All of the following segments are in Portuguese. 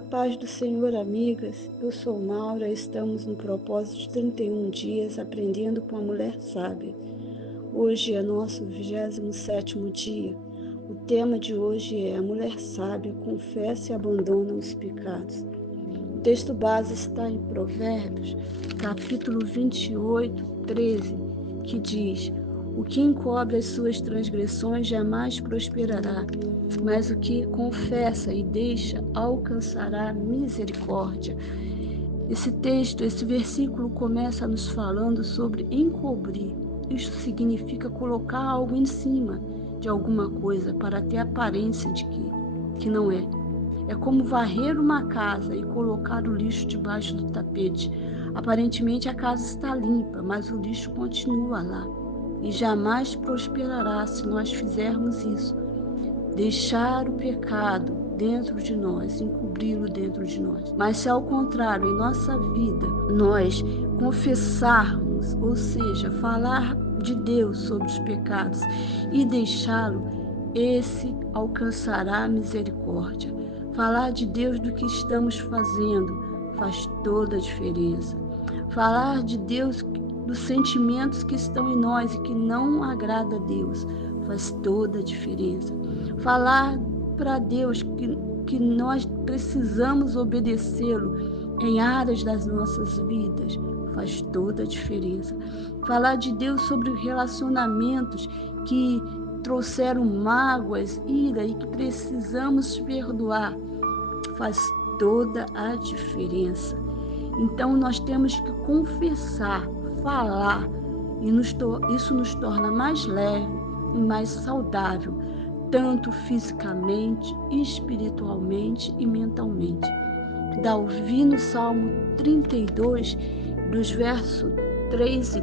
A paz do Senhor, amigas. Eu sou Maura, estamos no propósito de 31 dias aprendendo com a mulher sábia. Hoje é nosso 27º dia. O tema de hoje é: a mulher sábia confessa e abandona os pecados. O texto base está em Provérbios, capítulo 28, 13, que diz: o que encobre as suas transgressões jamais prosperará, mas o que confessa e deixa alcançará misericórdia. Esse versículo começa nos falando sobre encobrir. Isto significa colocar algo em cima de alguma coisa para ter aparência de que não é. É como varrer uma casa e colocar o lixo debaixo do tapete. Aparentemente a casa está limpa, mas o lixo continua lá. E jamais prosperará se nós fizermos isso. Deixar o pecado dentro de nós, encobri-lo dentro de nós. Mas se ao contrário, em nossa vida, nós confessarmos, ou seja, falar de Deus sobre os pecados e deixá-lo, esse alcançará a misericórdia. Falar de Deus do que estamos fazendo faz toda a diferença. Falar de Deus, dos sentimentos que estão em nós e que não agrada a Deus, faz toda a diferença. Falar para Deus que nós precisamos obedecê-lo em áreas das nossas vidas faz toda a diferença. Falar de Deus sobre relacionamentos que trouxeram mágoas, ira e que precisamos perdoar faz toda a diferença. Então nós temos que confessar, falar, e isso nos torna mais leve e mais saudável, tanto fisicamente, espiritualmente e mentalmente. Davi, no Salmo 32, dos versos 3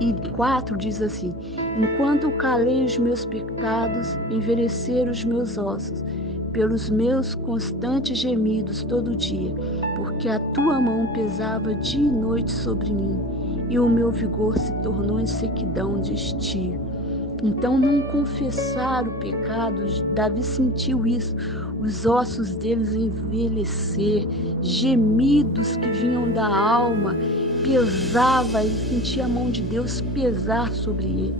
e 4, diz assim: enquanto calei os meus pecados, envelheceram os meus ossos, pelos meus constantes gemidos todo dia, porque a tua mão pesava dia e noite sobre mim, e o meu vigor se tornou em sequidão de estio. Então, não confessar o pecado, Davi sentiu isso, os ossos deles envelhecer, gemidos que vinham da alma, pesava, ele sentia a mão de Deus pesar sobre ele.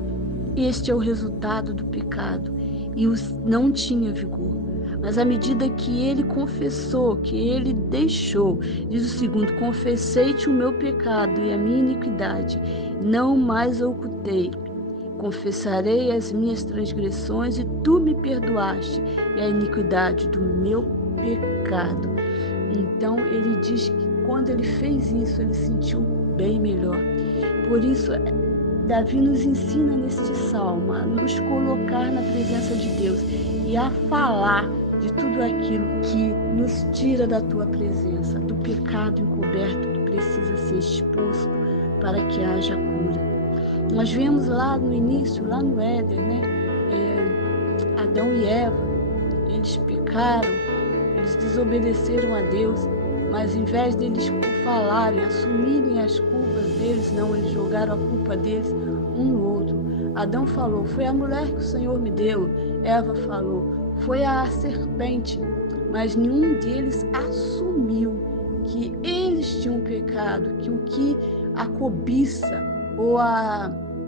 Este é o resultado do pecado, e não tinha vigor. Mas à medida que ele confessou, que ele deixou, diz o segundo: confessei-te o meu pecado e a minha iniquidade, não mais ocultei. Confessarei as minhas transgressões e tu me perdoaste, e a iniquidade do meu pecado. Então ele diz que quando ele fez isso, ele sentiu bem melhor. Por isso, Davi nos ensina neste salmo a nos colocar na presença de Deus e a falar de tudo aquilo que nos tira da tua presença, do pecado encoberto que precisa ser exposto para que haja cura. Nós vemos lá no início, lá no Éden, Adão e Eva, eles pecaram, eles desobedeceram a Deus, mas em vez deles falarem, assumirem as culpas deles, não, eles jogaram a culpa deles um no outro. Adão falou: foi a mulher que o Senhor me deu. Eva falou: foi a serpente. Mas nenhum deles assumiu que eles tinham pecado, que a cobiça ou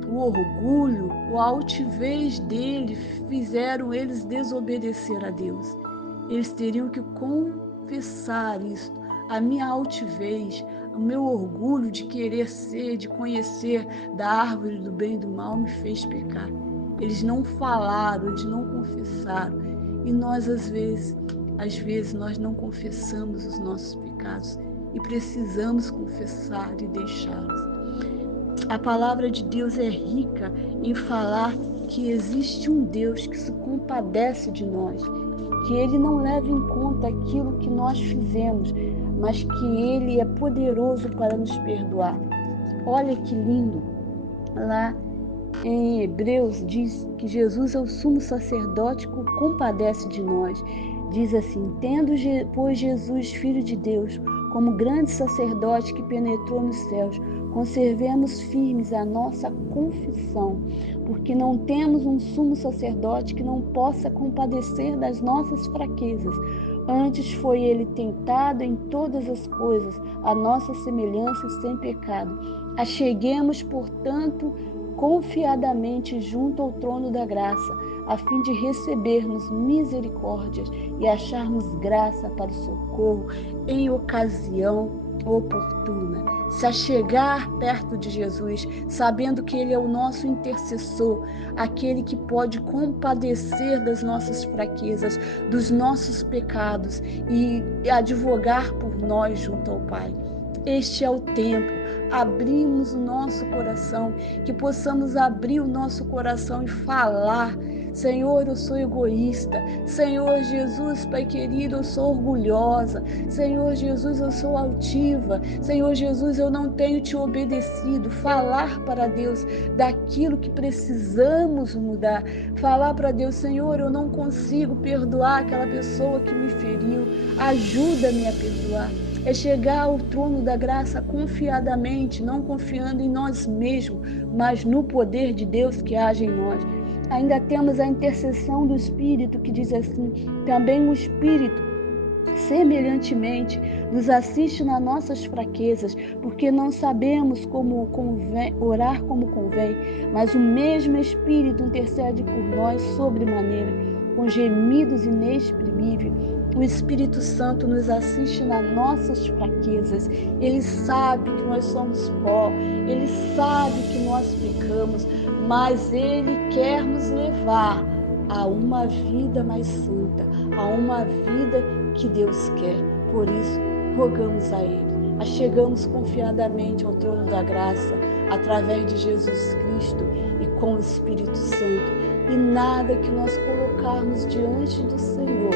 o orgulho ou a altivez dele fizeram eles desobedecer a Deus. Eles teriam que confessar isso. A minha altivez, o meu orgulho de querer ser, de conhecer da árvore do bem e do mal me fez pecar. Eles não falaram, eles não confessaram. E nós, às vezes nós não confessamos os nossos pecados e precisamos confessar e deixá-los. A palavra de Deus é rica em falar que existe um Deus que se compadece de nós, que Ele não leva em conta aquilo que nós fizemos, mas que Ele é poderoso para nos perdoar. Olha que lindo! Lá em Hebreus diz que Jesus é o sumo sacerdote que compadece de nós. Diz assim: tendo, pois, Jesus, Filho de Deus, como grande sacerdote que penetrou nos céus, conservemos firmes a nossa confissão, porque não temos um sumo sacerdote que não possa compadecer das nossas fraquezas, Antes foi ele tentado em todas as coisas, a nossa semelhança sem pecado. Acheguemos, portanto, confiadamente junto ao trono da graça, a fim de recebermos misericórdias e acharmos graça para o socorro em ocasião oportuna. Se achegar perto de Jesus, sabendo que Ele é o nosso intercessor, aquele que pode compadecer das nossas fraquezas, dos nossos pecados e advogar por nós junto ao Pai. Este é o tempo. Abrimos o nosso coração, que possamos abrir o nosso coração e falar: Senhor, eu sou egoísta. Senhor Jesus, Pai querido, eu sou orgulhosa. Senhor Jesus, eu sou altiva. Senhor Jesus, eu não tenho te obedecido. Falar para Deus daquilo que precisamos mudar. Falar para Deus: Senhor, eu não consigo perdoar aquela pessoa que me feriu. Ajuda-me a perdoar. É chegar ao trono da graça confiadamente, não confiando em nós mesmos, mas no poder de Deus que age em nós. Ainda temos a intercessão do Espírito, que diz assim: também o Espírito, semelhantemente, nos assiste nas nossas fraquezas, porque não sabemos como orar como convém, mas o mesmo Espírito intercede por nós sobremaneira, com gemidos inexprimíveis. O Espírito Santo nos assiste nas nossas fraquezas. Ele sabe que nós somos pó, Ele sabe que nós pecamos, mas Ele quer nos levar a uma vida mais santa, a uma vida que Deus quer. Por isso, rogamos a Ele, achegamos confiadamente ao trono da graça, através de Jesus Cristo e com o Espírito Santo. E nada que nós colocarmos diante do Senhor,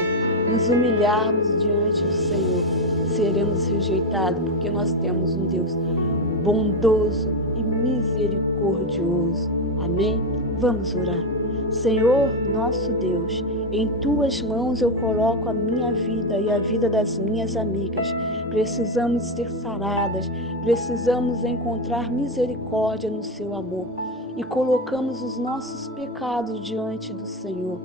nos humilharmos diante do Senhor, seremos rejeitados, porque nós temos um Deus bondoso e misericordioso. Amém? Vamos orar. Senhor, nosso Deus, em Tuas mãos eu coloco a minha vida e a vida das minhas amigas. Precisamos ser saradas, precisamos encontrar misericórdia no Seu amor. E colocamos os nossos pecados diante do Senhor.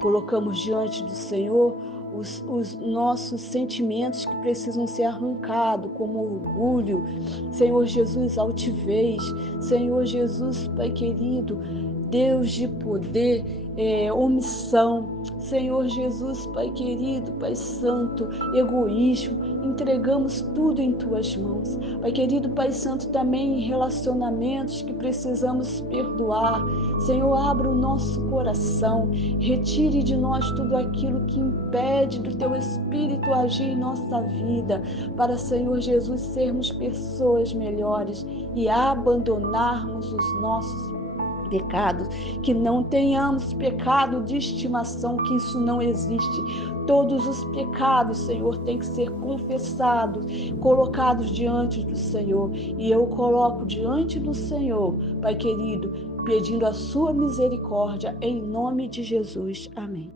Colocamos diante do Senhor os nossos sentimentos que precisam ser arrancados, como orgulho, Senhor Jesus, altivez, Senhor Jesus, Pai querido, Deus de poder, omissão, Senhor Jesus, Pai querido, Pai santo, egoísmo, entregamos tudo em Tuas mãos. Pai querido, Pai santo, também em relacionamentos que precisamos perdoar. Senhor, abra o nosso coração, retire de nós tudo aquilo que impede do Teu Espírito agir em nossa vida, para, Senhor Jesus, sermos pessoas melhores e abandonarmos os nossos pecados, que não tenhamos pecado de estimação, que isso não existe. Todos os pecados, Senhor, têm que ser confessados, colocados diante do Senhor. E eu coloco diante do Senhor, Pai querido, pedindo a sua misericórdia, em nome de Jesus. Amém.